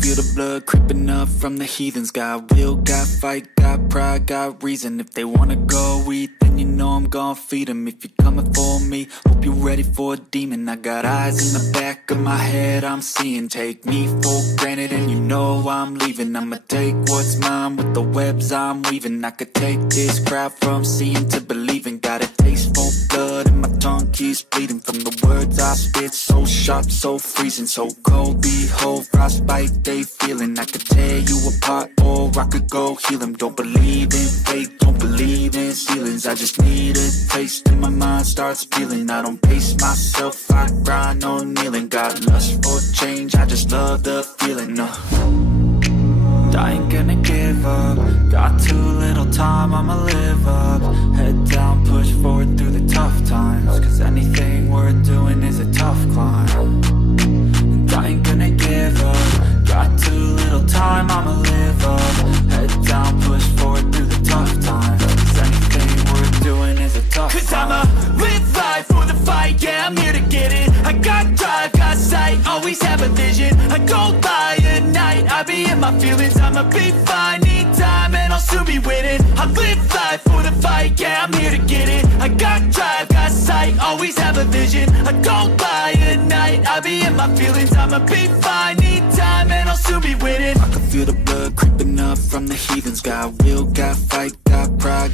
feel the blood creeping up from the heathens. Got will, got fight, got pride, got reason. If they wanna go eat, then you know I'm gon' feed them. If you're coming for me, hope you're ready for a demon. I got eyes in the back of my head, I'm seeing. Take me for granted and you know I'm leaving. I'ma take what's mine with the webs I'm weaving. I could take this crowd from seeing to believing. Got a taste for blood and my tongue keeps bleeding from the words I spit. So sharp, so freezing, so cold. Behold, frostbite they feeling. I could tear you apart or I could go heal them. Don't believe in fate, don't believe in ceilings. I just need a taste and my mind starts peeling. I don't pace myself, I grind on kneeling. Got lust for change, I just love the feeling. I ain't gonna give up. Got too little time, I'ma live up. Head down, push forward through the tough times. Cause anything worth doing is a tough climb. And I ain't gonna give up. Got too little time, I'ma live up. Head down, push forward through the tough times. Cause anything worth doing is a tough climb. Cause I'ma live life for the fight, yeah, I'm here to get it. I got drive, got sight, always have a vision. I go by at night, I be in my feelings. I'ma be fine, need time, and I'll soon be winning. I live life for the fight, yeah, I'm here to get it. I got drive, got sight, always have a vision. I go by at night, I be in my feelings. I'ma be fine, need time, and I'll soon be winning. I can feel the blood creeping up from the heathens. Got will, got fight, got pride.